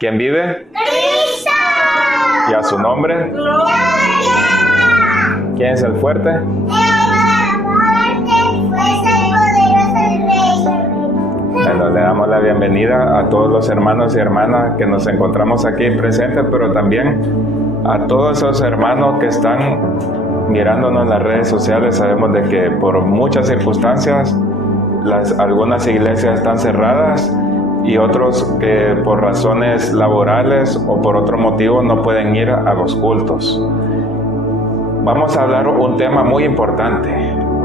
¿Quién vive? ¡Cristo! ¿Y a su nombre? ¡Gloria! ¿Quién es el fuerte? Bueno, le damos la bienvenida a todos los hermanos y hermanas que nos encontramos aquí presentes, pero también a todos esos hermanos que están mirándonos en las redes sociales. Sabemos de que por muchas circunstancias algunas iglesias están cerradas y otros que por razones laborales o por otro motivo no pueden ir a los cultos. Vamos a hablar un tema muy importante.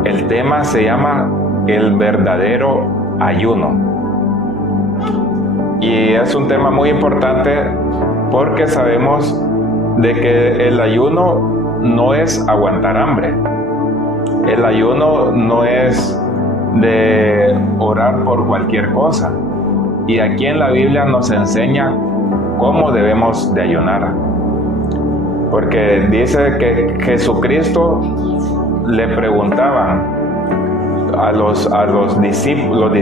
El tema se llama el verdadero ayuno. Y es un tema muy importante porque sabemos de que el ayuno no es aguantar hambre. El ayuno no es de orar por cualquier cosa. Y aquí en la Biblia nos enseña cómo debemos de ayunar. Porque dice que Jesucristo le preguntaban a los discípulos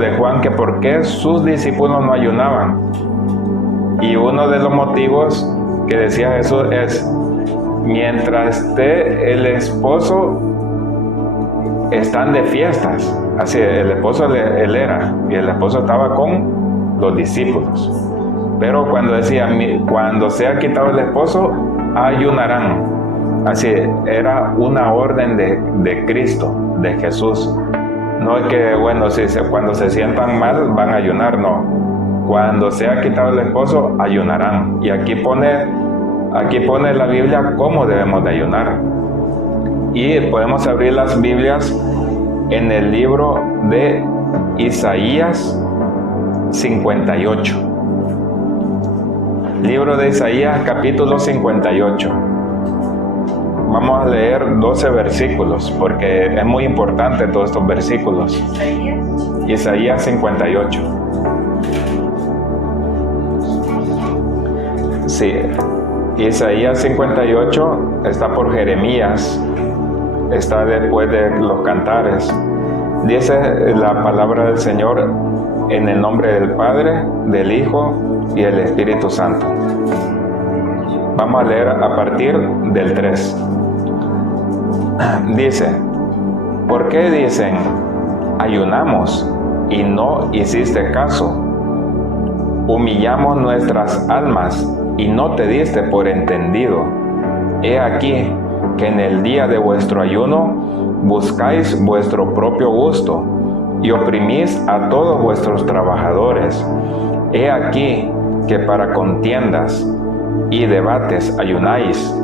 de Juan que por qué sus discípulos no ayunaban. Y uno de los motivos que decía Jesús es: mientras esté el esposo, están de fiestas. Así, el esposo él era, y el esposo estaba con los discípulos. Pero cuando decía, cuando sea quitado el esposo, ayunarán. Así, era una orden de Cristo, de Jesús. No es que, bueno, cuando se sientan mal van a ayunar, no. Cuando sea quitado el esposo, ayunarán. Y aquí pone la Biblia cómo debemos de ayunar. Y podemos abrir las Biblias en el libro de Isaías 58. Libro de Isaías, capítulo 58. Vamos a leer 12 versículos, porque es muy importante todos estos versículos. Isaías 58. Sí, Isaías 58 está por Jeremías, está después de los cantares. Dice la palabra del Señor en el nombre del Padre, del Hijo y del Espíritu Santo. Vamos a leer a partir del 3. Dice: ¿por qué dicen, ayunamos y no hiciste caso? Humillamos nuestras almas y no te diste por entendido. He aquí que en el día de vuestro ayuno buscáis vuestro propio gusto y oprimís a todos vuestros trabajadores. He aquí que para contiendas y debates ayunáis,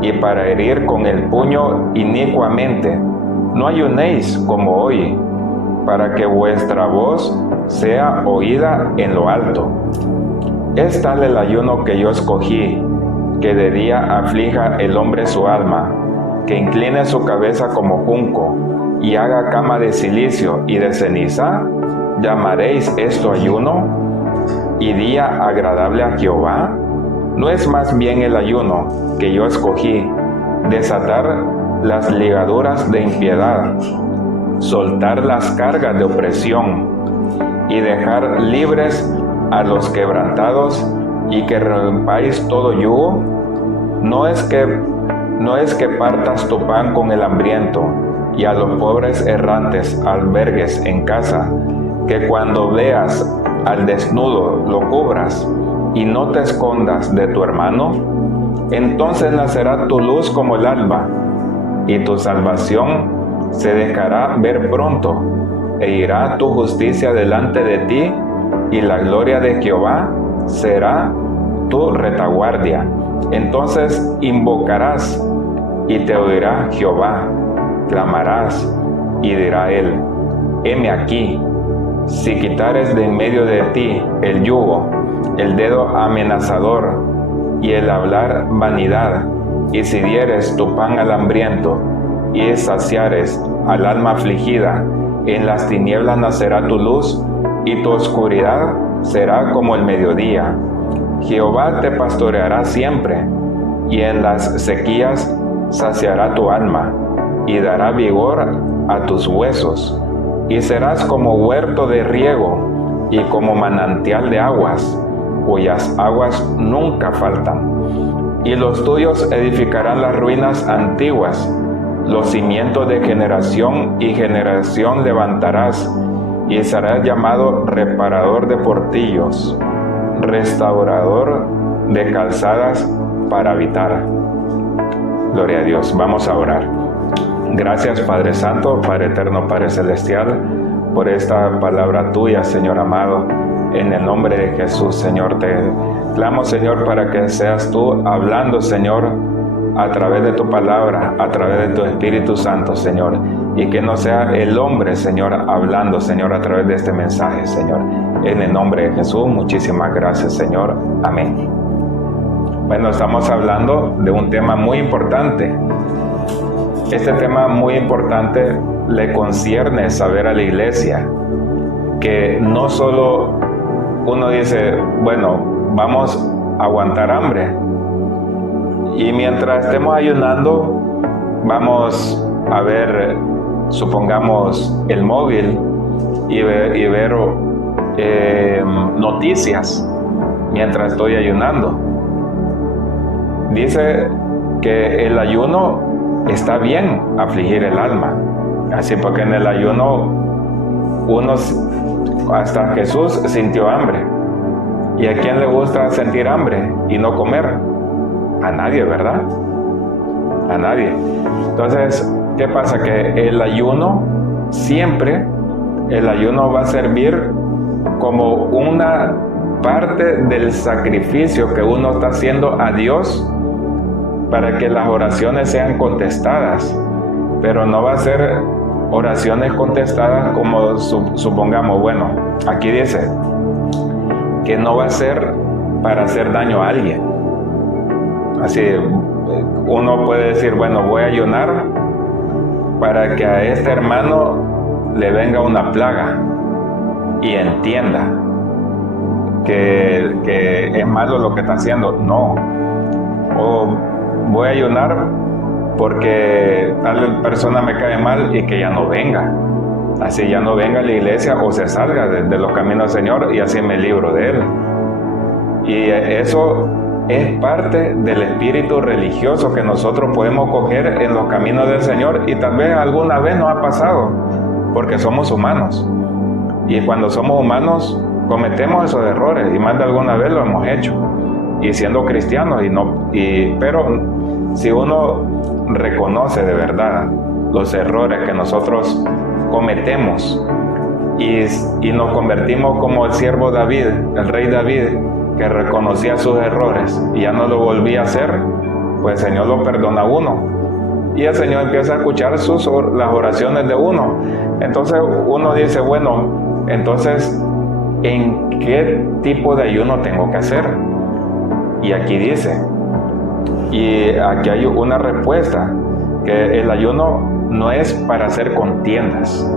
y para herir con el puño inicuamente. No ayunéis como hoy, para que vuestra voz sea oída en lo alto. Es tal el ayuno que yo escogí, que de día aflija el hombre su alma, que incline su cabeza como junco, y haga cama de silicio y de ceniza. ¿Llamaréis esto ayuno y día agradable a Jehová? ¿No es más bien el ayuno que yo escogí, desatar las ligaduras de impiedad, soltar las cargas de opresión y dejar libres a los quebrantados, y que rompáis todo yugo? No es que partas tu pan con el hambriento, y a los pobres errantes albergues en casa, que cuando veas al desnudo lo cubras, y no te escondas de tu hermano. Entonces nacerá tu luz como el alba, y tu salvación se dejará ver pronto, e irá tu justicia delante de ti, y la gloria de Jehová será tu retaguardia. Entonces invocarás, y te oirá Jehová. Clamarás, y dirá él: heme aquí. Si quitares de en medio de ti el yugo, el dedo amenazador y el hablar vanidad, y si dieres tu pan al hambriento y saciares al alma afligida, en las tinieblas nacerá tu luz, y tu oscuridad será como el mediodía. Jehová te pastoreará siempre, y en las sequías saciará tu alma, y dará vigor a tus huesos, y serás como huerto de riego, y como manantial de aguas, cuyas aguas nunca faltan. Y los tuyos edificarán las ruinas antiguas, los cimientos de generación y generación levantarás, y serás llamado reparador de portillos, restaurador de calzadas para habitar. Gloria a Dios. Vamos a orar. Gracias, Padre Santo, Padre Eterno, Padre Celestial, por esta palabra tuya, Señor amado. En el nombre de Jesús, Señor, te clamo, Señor, para que seas tú hablando, Señor, a través de tu palabra, a través de tu Espíritu Santo, Señor, y que no sea el hombre, Señor, hablando, Señor, a través de este mensaje, Señor. En el nombre de Jesús, muchísimas gracias, Señor. Amén. Bueno, estamos hablando de un tema muy importante. Este tema muy importante le concierne saber a la iglesia que no solo uno dice, bueno, vamos a aguantar hambre, y mientras estemos ayunando vamos a ver, supongamos, el móvil y ver noticias mientras estoy ayunando. Dice que el ayuno está bien, afligir el alma. Así, porque en el ayuno hasta Jesús sintió hambre. ¿Y a quién le gusta sentir hambre y no comer? A nadie, ¿verdad? A nadie. Entonces, ¿qué pasa? Que el ayuno va a servir como una parte del sacrificio que uno está haciendo a Dios para que las oraciones sean contestadas, pero no va a ser oraciones contestadas como supongamos, bueno, aquí dice que no va a ser para hacer daño a alguien. Así, uno puede decir, bueno, voy a ayunar para que a este hermano le venga una plaga y entienda que es malo lo que está haciendo. No. O voy a ayunar porque tal persona me cae mal y que ya no venga. Así ya no venga a la iglesia o se salga de los caminos del Señor, y así me libro de él. Y eso es parte del espíritu religioso que nosotros podemos coger en los caminos del Señor, y tal vez alguna vez nos ha pasado, porque somos humanos. Y cuando somos humanos cometemos esos errores, y más de alguna vez lo hemos hecho, y siendo cristianos. Pero si uno reconoce de verdad los errores que nosotros cometemos y nos convertimos como el siervo David, el rey David, que reconocía sus errores y ya no lo volvía a hacer, pues el Señor lo perdona a uno, y el Señor empieza a escuchar las oraciones de uno. Entonces uno dice, bueno, entonces, ¿en qué tipo de ayuno tengo que hacer? Y aquí dice, y aquí hay una respuesta, que el ayuno no es para hacer contiendas,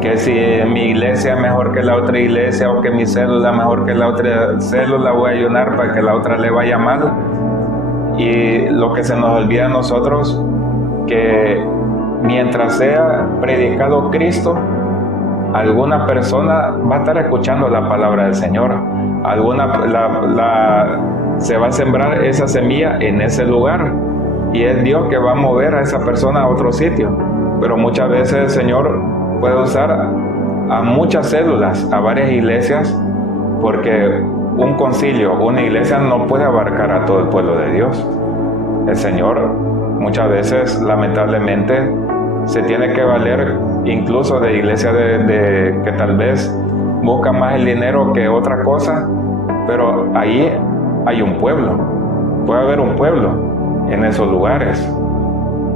que si mi iglesia es mejor que la otra iglesia, o que mi célula es mejor que la otra célula, voy a ayunar para que la otra le vaya mal. Y lo que se nos olvida a nosotros, que mientras sea predicado Cristo, alguna persona va a estar escuchando la palabra del Señor. Se va a sembrar esa semilla en ese lugar, y es Dios que va a mover a esa persona a otro sitio. Pero muchas veces el Señor puede usar a muchas células, a varias iglesias, porque un concilio, una iglesia no puede abarcar a todo el pueblo de Dios. El Señor muchas veces, lamentablemente, se tiene que valer incluso de iglesias que tal vez buscan más el dinero que otra cosa, pero ahí hay un pueblo, puede haber un pueblo en esos lugares.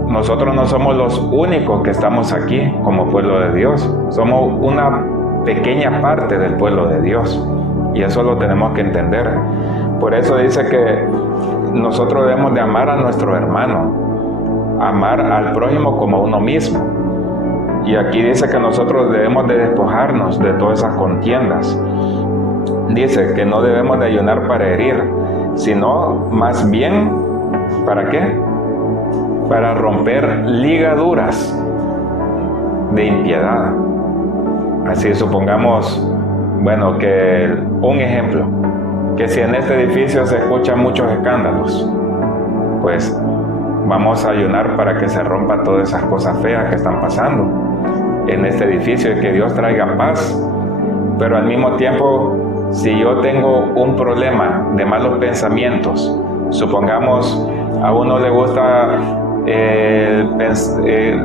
Nosotros no somos los únicos que estamos aquí como pueblo de Dios, somos una pequeña parte del pueblo de Dios, y eso lo tenemos que entender. Por eso dice que nosotros debemos de amar a nuestro hermano, amar al prójimo como a uno mismo. Y aquí dice que nosotros debemos de despojarnos de todas esas contiendas. Dice que no debemos de ayunar para herir, sino más bien, ¿para qué? Para romper ligaduras de impiedad. Así supongamos, bueno, que un ejemplo, que si en este edificio se escuchan muchos escándalos, pues vamos a ayunar para que se rompa todas esas cosas feas que están pasando en este edificio y que Dios traiga paz. Pero al mismo tiempo, si yo tengo un problema de malos pensamientos, supongamos a uno le gusta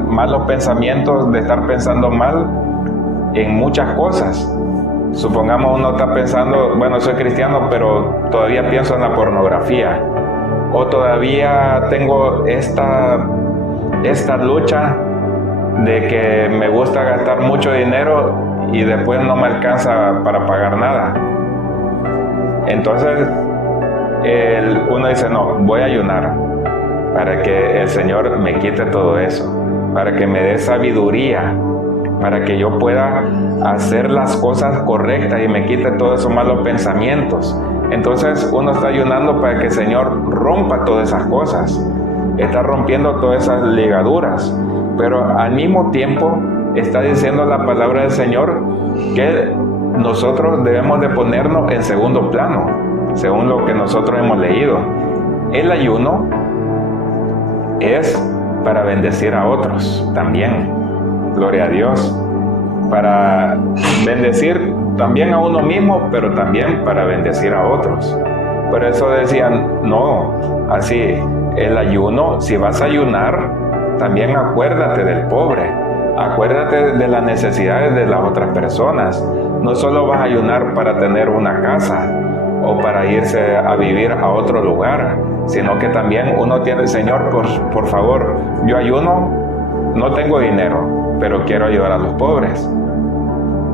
malos pensamientos de estar pensando mal en muchas cosas. Supongamos uno está pensando, bueno, soy cristiano, pero todavía pienso en la pornografía, o todavía tengo esta lucha de que me gusta gastar mucho dinero y después no me alcanza para pagar nada. Entonces uno dice, no, voy a ayunar para que el Señor me quite todo eso, para que me dé sabiduría, para que yo pueda hacer las cosas correctas y me quite todos esos malos pensamientos. Entonces uno está ayunando para que el Señor rompa todas esas cosas, está rompiendo todas esas ligaduras, pero al mismo tiempo está diciendo la palabra del Señor que nosotros debemos de ponernos en segundo plano, según lo que nosotros hemos leído. El ayuno es para bendecir a otros también, gloria a Dios, para bendecir también a uno mismo, pero también para bendecir a otros. Por eso decían, no, así, el ayuno, si vas a ayunar, también acuérdate del pobre, acuérdate de las necesidades de las otras personas. No solo vas a ayunar para tener una casa o para irse a vivir a otro lugar, sino que también uno tiene, Señor, por favor, yo ayuno, no tengo dinero, pero quiero ayudar a los pobres.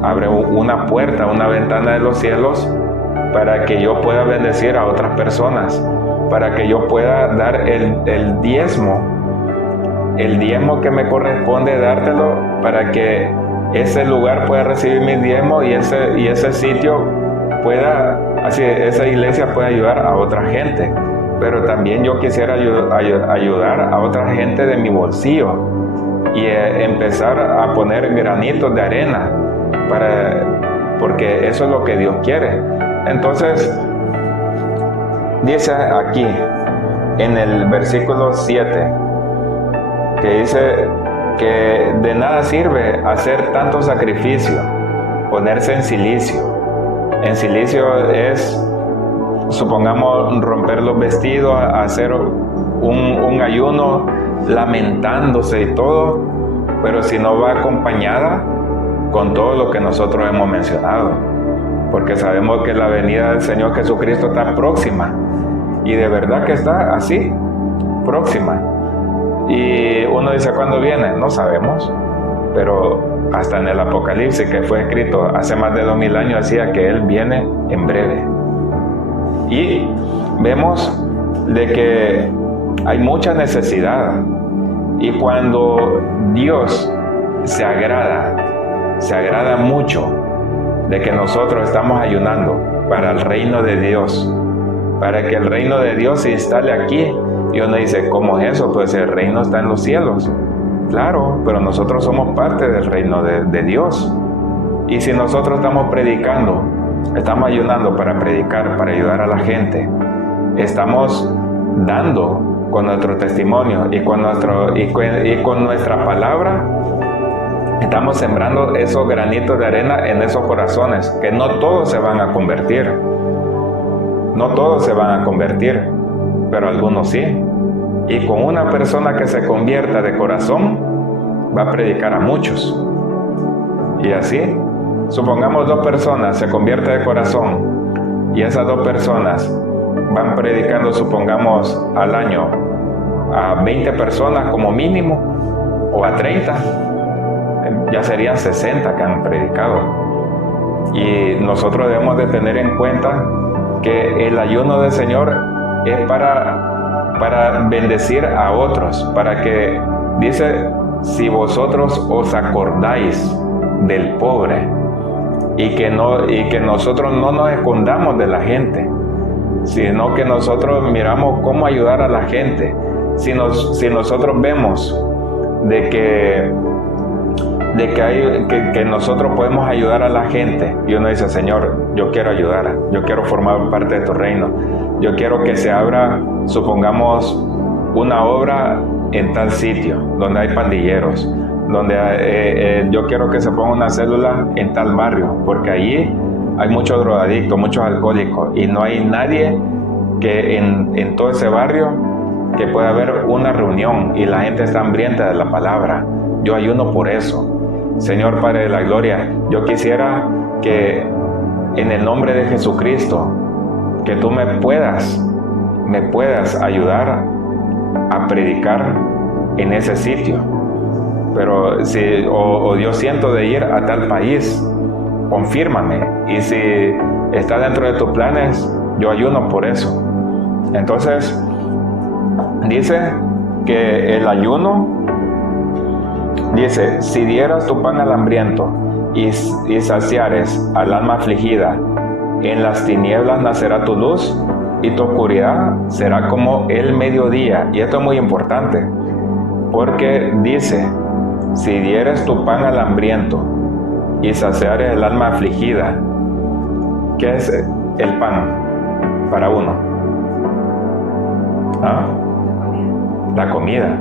Abre una puerta, una ventana de los cielos para que yo pueda bendecir a otras personas, para que yo pueda dar el diezmo que me corresponde dártelo, para que ese lugar pueda recibir mi diezmo y ese sitio pueda, así esa iglesia pueda ayudar a otra gente. Pero también yo quisiera ayudar a otra gente de mi bolsillo y empezar a poner granitos de arena, porque eso es lo que Dios quiere. Entonces, dice aquí en el versículo 7, que dice que de nada sirve hacer tanto sacrificio, ponerse en silicio. En silicio es, supongamos, romper los vestidos, hacer un ayuno lamentándose y todo, pero si no va acompañada con todo lo que nosotros hemos mencionado, porque sabemos que la venida del Señor Jesucristo está próxima, y de verdad que está así, próxima. Y uno dice, ¿cuándo viene? No sabemos, pero hasta en el Apocalipsis, que fue escrito hace más de 2000 años, decía que Él viene en breve. Y vemos de que hay mucha necesidad, y cuando Dios se agrada mucho de que nosotros estamos ayunando para el reino de Dios, para que el reino de Dios se instale aquí. Y uno dice, ¿cómo es eso? Pues el reino está en los cielos. Claro, pero nosotros somos parte del reino de Dios. Y si nosotros estamos predicando, estamos ayunando para predicar, para ayudar a la gente, estamos dando con nuestro testimonio y con nuestra palabra, estamos sembrando esos granitos de arena en esos corazones, que no todos se van a convertir. No todos se van a convertir, pero algunos sí. Y con una persona que se convierta de corazón, va a predicar a muchos. Y así, supongamos 2 personas se convierten de corazón, y esas 2 personas van predicando, supongamos, al año a 20 personas como mínimo, o a 30, ya serían 60 que han predicado. Y nosotros debemos de tener en cuenta que el ayuno del Señor es para bendecir a otros, para que, dice, si vosotros os acordáis del pobre, y que nosotros no nos escondamos de la gente, sino que nosotros miramos cómo ayudar a la gente. Si nosotros vemos de de que nosotros podemos ayudar a la gente. Y uno dice, Señor, yo quiero ayudar, yo quiero formar parte de tu reino, yo quiero que se abra, supongamos, una obra en tal sitio, donde hay pandilleros, donde yo quiero que se ponga una célula en tal barrio, porque allí hay muchos drogadictos, muchos alcohólicos, y no hay nadie que en todo ese barrio que pueda haber una reunión, y la gente está hambrienta de la palabra. Yo ayuno por eso. Señor Padre de la Gloria, yo quisiera que en el nombre de Jesucristo, que tú me puedas ayudar a predicar en ese sitio. Pero si yo siento de ir a tal país, confírmame. Y si está dentro de tus planes, yo ayuno por eso. Entonces, dice que el ayuno, dice, si dieras tu pan al hambriento y saciares al alma afligida, en las tinieblas nacerá tu luz y tu oscuridad será como el mediodía. Y esto es muy importante, porque dice, si dieres tu pan al hambriento y saciares el alma afligida. ¿Qué es el pan para uno? ¿Ah? La comida,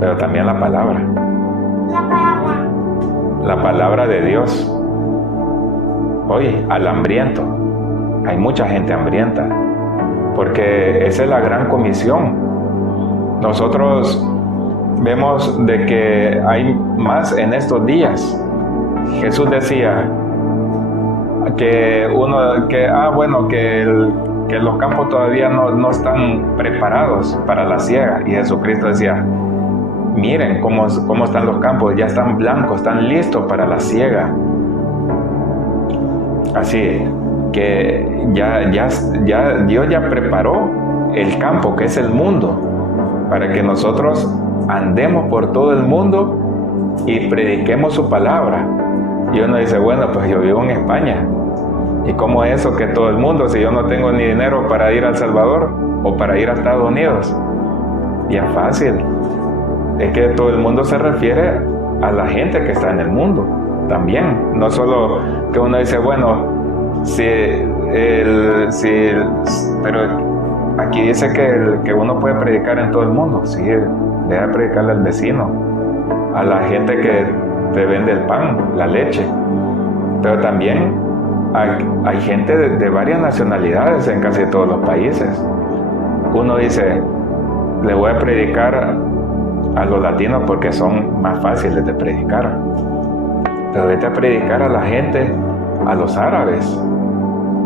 pero también la palabra. La palabra de Dios. Hoy, al hambriento. Hay mucha gente hambrienta, porque esa es la gran comisión. Nosotros vemos de que hay más en estos días. Jesús decía que los campos todavía no están preparados para la siega, y Jesucristo decía, miren cómo están los campos, ya están blancos, están listos para la siega. Así que Dios ya preparó el campo, que es el mundo, para que nosotros andemos por todo el mundo y prediquemos su palabra. Y uno dice, bueno, pues yo vivo en España, ¿y cómo es eso que todo el mundo, si yo no tengo ni dinero para ir a El Salvador o para ir a Estados Unidos? Bien fácil. Es que todo el mundo se refiere a la gente que está en el mundo también. No solo que uno dice, bueno, pero aquí dice que uno puede predicar en todo el mundo. Sí, deja de predicarle al vecino, a la gente que te vende el pan, la leche. Pero también hay gente de varias nacionalidades en casi todos los países. Uno dice, le voy a predicar a los latinos porque son más fáciles de predicar. Pero vete a predicar a la gente, a los árabes,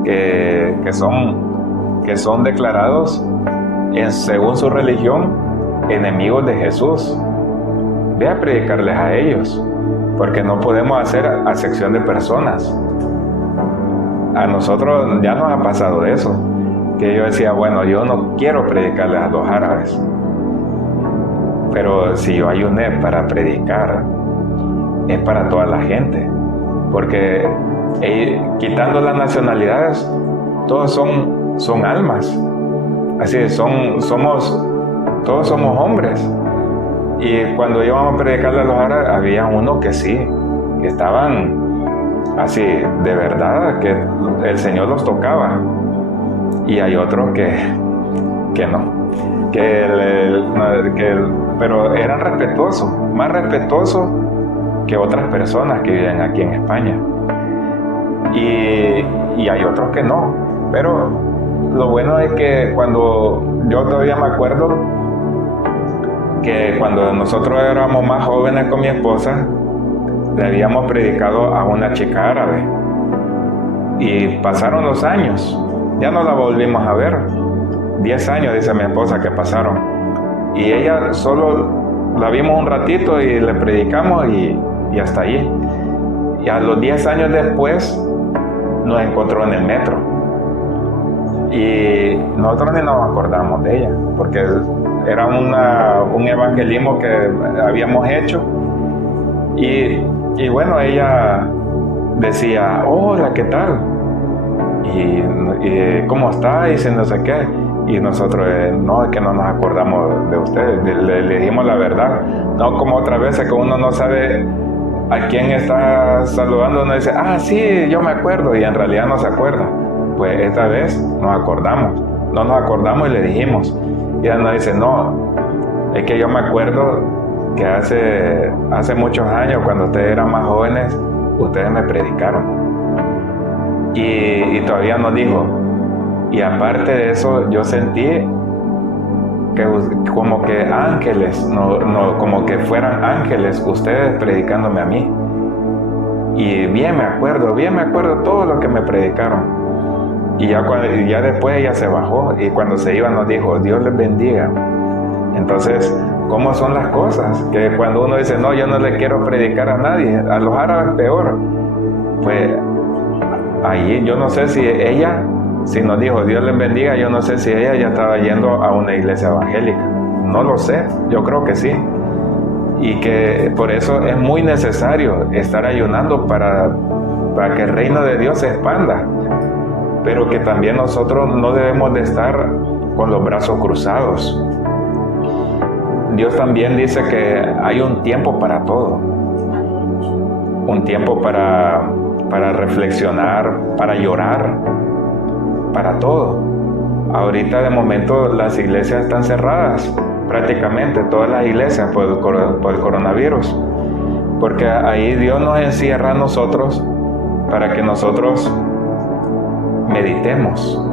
que son declarados, según su religión, enemigos de Jesús. Ve a predicarles a ellos, porque no podemos hacer acepción de personas. A nosotros ya nos ha pasado eso, que yo decía, bueno, yo no quiero predicarles a los árabes, pero si yo ayuné para predicar, es para toda la gente, porque quitando las nacionalidades, todos son almas. Así todos somos hombres. Y cuando íbamos a predicarle a los árabes, había unos que sí, que estaban así, de verdad, que el Señor los tocaba. Y hay otros que no. Pero eran respetuosos, más respetuosos que otras personas que viven aquí en España. Y hay otros que no. Pero lo bueno es que yo todavía me acuerdo que cuando nosotros éramos más jóvenes con mi esposa, le habíamos predicado a una chica árabe. Y pasaron los años, ya no la volvimos a ver. 10 años, dice mi esposa, que pasaron. Y ella solo la vimos un ratito y le predicamos y hasta allí. Y a los 10 años después nos encontró en el metro. Y nosotros ni nos acordamos de ella, porque era un evangelismo que habíamos hecho. Y bueno, ella decía, hola, ¿qué tal? Y ¿cómo está? Y no sé qué. Y nosotros, no, es que no nos acordamos de ustedes. Le dijimos la verdad. No como otras veces que uno no sabe a quien está saludando uno dice, sí, yo me acuerdo, y en realidad no se acuerda. Pues esta vez no nos acordamos y le dijimos. Y ella nos dice, no, es que yo me acuerdo que hace muchos años, cuando ustedes eran más jóvenes, ustedes me predicaron. Y todavía nos dijo, y aparte de eso, yo sentí que como que ángeles, como que fueran ángeles ustedes predicándome a mí. Y bien me acuerdo todo lo que me predicaron. Y ya después ella se bajó, y cuando se iba nos dijo, Dios les bendiga. Entonces, ¿cómo son las cosas? Que cuando uno dice, no, yo no le quiero predicar a nadie, a los árabes peor. Pues ahí yo no sé si nos dijo Dios les bendiga, yo no sé si ella ya estaba yendo a una iglesia evangélica. No lo sé, yo creo que sí. Y que por eso es muy necesario estar ayunando para que el reino de Dios se expanda. Pero que también nosotros no debemos de estar con los brazos cruzados. Dios también dice que hay un tiempo para todo. Un tiempo para reflexionar, para llorar, para todo. Ahorita de momento las iglesias están cerradas, prácticamente todas las iglesias por el coronavirus. Porque ahí Dios nos encierra a nosotros para que nosotros meditemos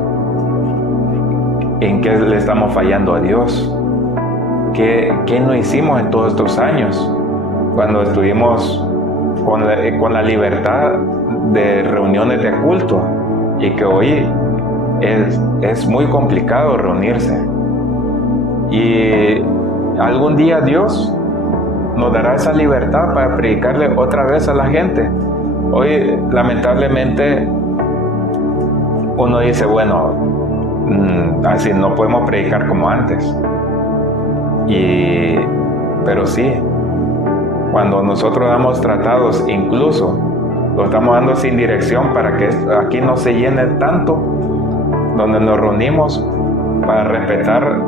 en qué le estamos fallando a Dios, qué no hicimos en todos estos años, cuando estuvimos con la libertad de reuniones de culto, y que hoy es muy complicado reunirse. Y algún día Dios nos dará esa libertad para predicarle otra vez a la gente. Hoy lamentablemente uno dice, bueno, así no podemos predicar como antes. Pero sí, cuando nosotros damos tratados, incluso lo estamos dando sin dirección para que aquí no se llene tanto, donde nos reunimos para respetar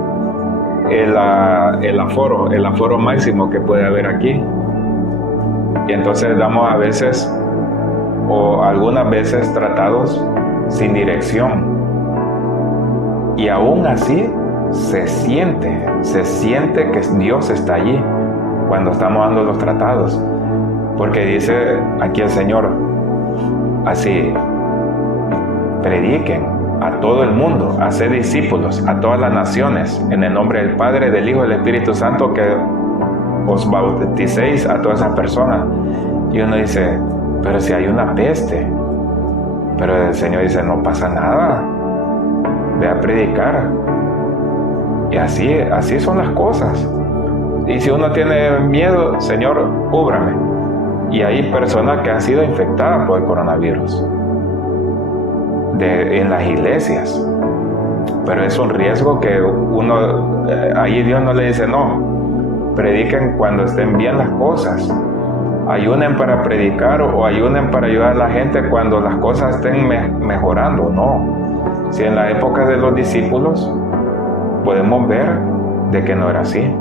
el aforo máximo que puede haber aquí. Y entonces damos a veces, o algunas veces, tratados sin dirección. Y aún así se siente que Dios está allí cuando estamos dando los tratados. Porque dice aquí el Señor, así, prediquen a todo el mundo, haced discípulos a todas las naciones, en el nombre del Padre, del Hijo y del Espíritu Santo, que os bauticéis a todas esas personas. Y uno dice, pero si hay una peste. Pero el Señor dice, no pasa nada, ve a predicar. Y así son las cosas. Y si uno tiene miedo, Señor, cúbrame. Y hay personas que han sido infectadas por el coronavirus en las iglesias. Pero es un riesgo que ahí Dios no le dice, no, prediquen cuando estén bien las cosas. Ayunen para predicar o ayunen para ayudar a la gente cuando las cosas estén mejorando. No. Si en la época de los discípulos podemos ver de que no era así.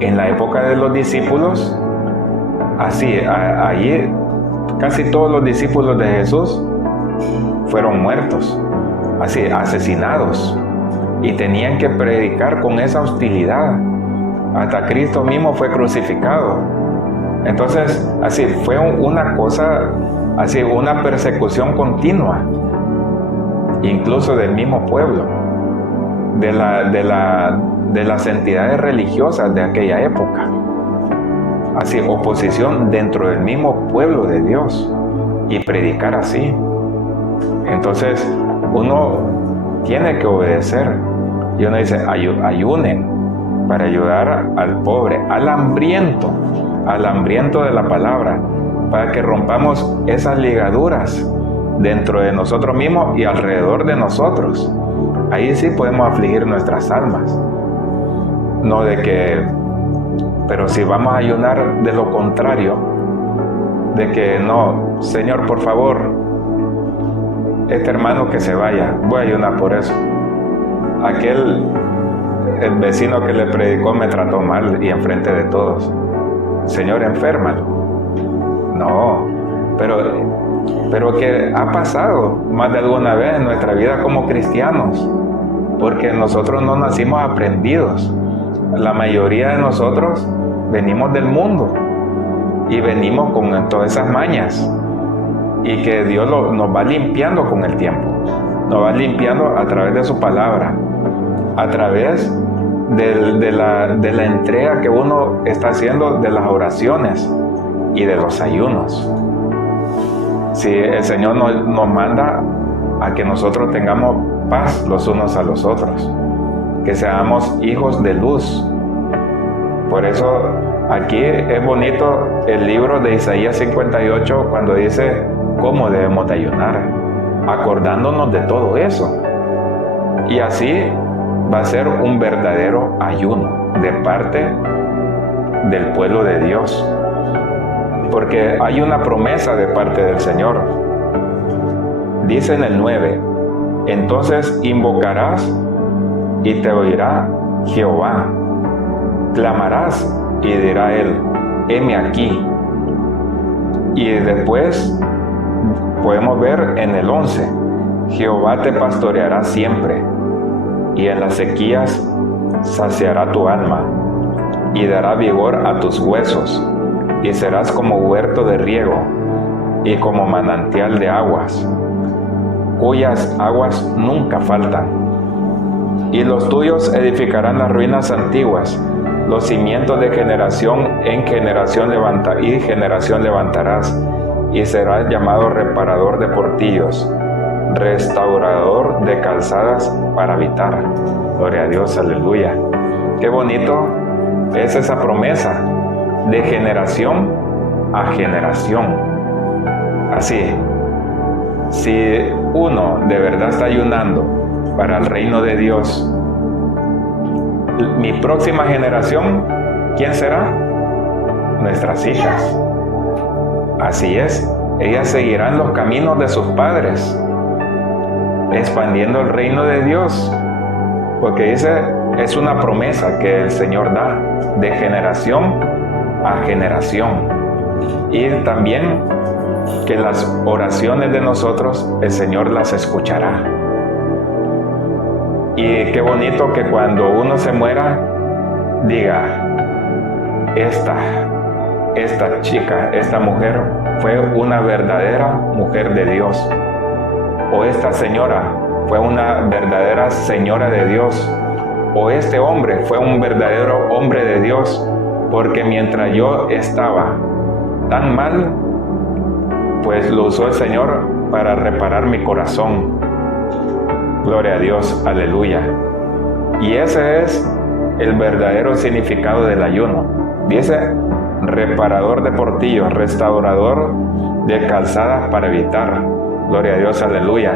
En la época de los discípulos, allí casi todos los discípulos de Jesús fueron muertos, asesinados, y tenían que predicar con esa hostilidad. Hasta Cristo mismo fue crucificado. Entonces, fue una cosa, una persecución continua, incluso del mismo pueblo, de las entidades religiosas de aquella época. Oposición dentro del mismo pueblo de Dios, y predicar así. Entonces, uno tiene que obedecer. Y uno dice, ayunen para ayudar al pobre, al hambriento de la palabra, para que rompamos esas ligaduras dentro de nosotros mismos y alrededor de nosotros. Ahí sí podemos afligir nuestras almas. No de que, pero si vamos a ayunar de lo contrario, de que no, Señor, por favor, este hermano que se vaya, voy a ayunar por eso. El vecino que le predicó me trató mal y enfrente de todos. Señor, enférmalo. No, pero que ha pasado más de alguna vez en nuestra vida como cristianos, porque nosotros no nacimos aprendidos. La mayoría de nosotros venimos del mundo y venimos con todas esas mañas, y que Dios nos va limpiando con el tiempo, nos va limpiando a través de su palabra, a través de la entrega que uno está haciendo de las oraciones y de los ayunos. Si el Señor nos manda a que nosotros tengamos paz los unos a los otros, que seamos hijos de luz. Por eso aquí es bonito el libro de Isaías 58 cuando dice cómo debemos de ayunar, acordándonos de todo eso. Y así va a ser un verdadero ayuno de parte del pueblo de Dios, porque hay una promesa de parte del Señor. Dice en el 9: entonces invocarás y te oirá Jehová, clamarás y dirá él, heme aquí. Y después podemos ver en el 11: Jehová te pastoreará siempre, y en las sequías saciará tu alma, y dará vigor a tus huesos, y serás como huerto de riego, y como manantial de aguas, cuyas aguas nunca faltan. Y los tuyos edificarán las ruinas antiguas, los cimientos de generación en generación levantarás, y serás llamado reparador de portillos, restaurador de calzadas para habitar. Gloria a Dios, aleluya. Qué bonito es esa promesa de generación a generación. Así, si uno de verdad está ayunando para el reino de Dios, mi próxima generación, ¿quién será? Nuestras hijas. Así es, ellas seguirán los caminos de sus padres, expandiendo el reino de Dios, porque dice, es una promesa que el Señor da de generación a generación. Y también que las oraciones de nosotros el Señor las escuchará. Y qué bonito que cuando uno se muera diga, esta chica, esta mujer fue una verdadera mujer de Dios, o esta señora fue una verdadera señora de Dios, o este hombre fue un verdadero hombre de Dios, porque mientras yo estaba tan mal, pues lo usó el Señor para reparar mi corazón. Gloria a Dios, aleluya. Y ese es el verdadero significado del ayuno. Dice, reparador de portillos, restaurador de calzadas para habitar. Gloria a Dios, aleluya.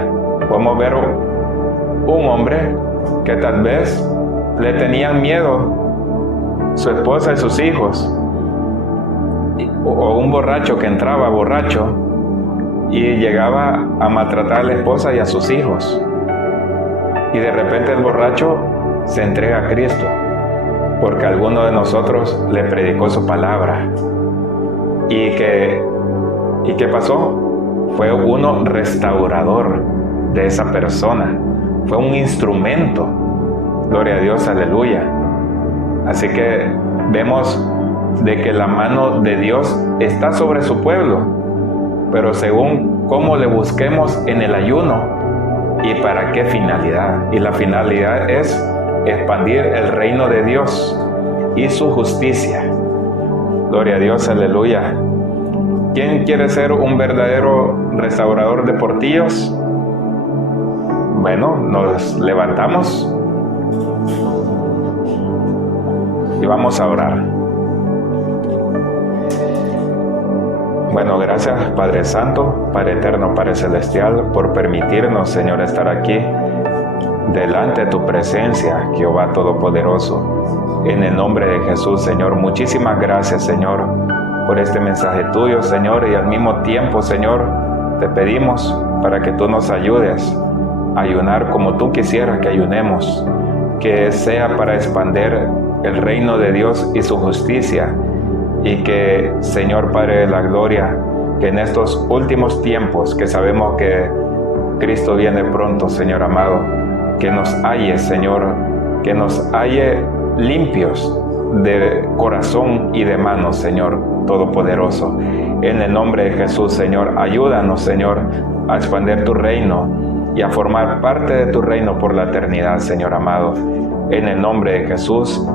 Podemos ver un hombre que tal vez le tenían miedo su esposa y sus hijos, o un borracho que entraba borracho y llegaba a maltratar a la esposa y a sus hijos, y de repente el borracho se entrega a Cristo porque alguno de nosotros le predicó su palabra. ¿Y qué pasó? Fue uno restaurador de esa persona, fue un instrumento. Gloria a Dios, aleluya. Así que vemos de que la mano de Dios está sobre su pueblo, pero según cómo le busquemos en el ayuno y para qué finalidad. Y la finalidad es expandir el reino de Dios y su justicia. Gloria a Dios, aleluya. ¿Quién quiere ser un verdadero restaurador de portillos? Bueno, nos levantamos y vamos a orar. Bueno, gracias Padre Santo, Padre Eterno, Padre Celestial, por permitirnos, Señor, estar aquí delante de tu presencia, Jehová Todopoderoso. En el nombre de Jesús, Señor, muchísimas gracias, Señor, por este mensaje tuyo, Señor, y al mismo tiempo, Señor, te pedimos para que tú nos ayudes a ayunar como tú quisieras que ayunemos, que sea para expandir el reino de Dios y su justicia, y que, Señor Padre de la Gloria, que en estos últimos tiempos que sabemos que Cristo viene pronto, Señor amado, que nos halle, Señor, que nos halle limpios de corazón y de manos, Señor Todopoderoso. En el nombre de Jesús, Señor, ayúdanos, Señor, a expandir tu reino y a formar parte de tu reino por la eternidad, Señor amado. En el nombre de Jesús.